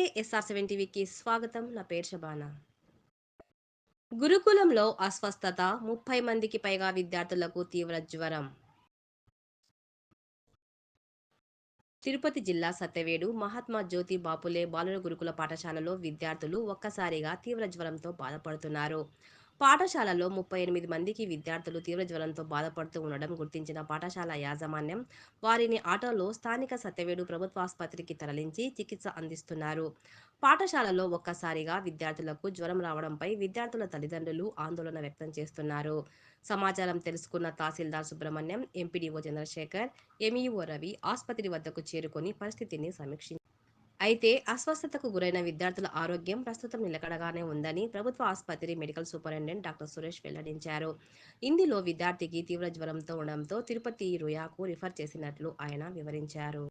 నమస్తే. SR7 టీవీకి స్వాగతం. నా పేరు శబానా. గురుకులంలో అస్వస్థత, 30 మందికి పైగా విద్యార్థులకు తీవ్ర జ్వరం. తిరుపతి జిల్లా సత్యవేడు మహాత్మా జ్యోతి బాపులే బాలుర గురుకుల పాఠశాలలో విద్యార్థులు ఒక్కసారిగా తీవ్ర జ్వరంతో బాధపడుతున్నారు. పాఠశాలలో 38 మందికి విద్యార్థులు తీవ్ర జ్వరంతో బాధపడుతూ ఉండడం గుర్తించిన పాఠశాల యాజమాన్యం వారిని ఆటోలో స్థానిక సత్యవేడు ప్రభుత్వాసుపత్రికి తరలించి చికిత్స అందిస్తున్నారు. పాఠశాలలో ఒక్కసారిగా విద్యార్థులకు జ్వరం రావడంపై విద్యార్థుల తల్లిదండ్రులు ఆందోళన వ్యక్తం చేస్తున్నారు. సమాచారం తెలుసుకున్న తహసీల్దార్ సుబ్రహ్మణ్యం, ఎంపీడీఓ చంద్రశేఖర్, ఎంఈఓ రవి ఆసుపత్రి వద్దకు చేరుకొని పరిస్థితిని సమీక్షించారు. అయితే అస్వస్థతకు గురైన విద్యార్థుల ఆరోగ్యం ప్రస్తుతం నిలకడగానే ఉందని ప్రభుత్వ ఆసుపత్రి మెడికల్ సూపరింటెండెంట్ డాక్టర్ సురేష్ వెల్లడించారు. ఇందులో విద్యార్థికి తీవ్ర జ్వరంతో ఉండడంతో తిరుపతి రుయాకు రిఫర్ చేసినట్లు ఆయన వివరించారు.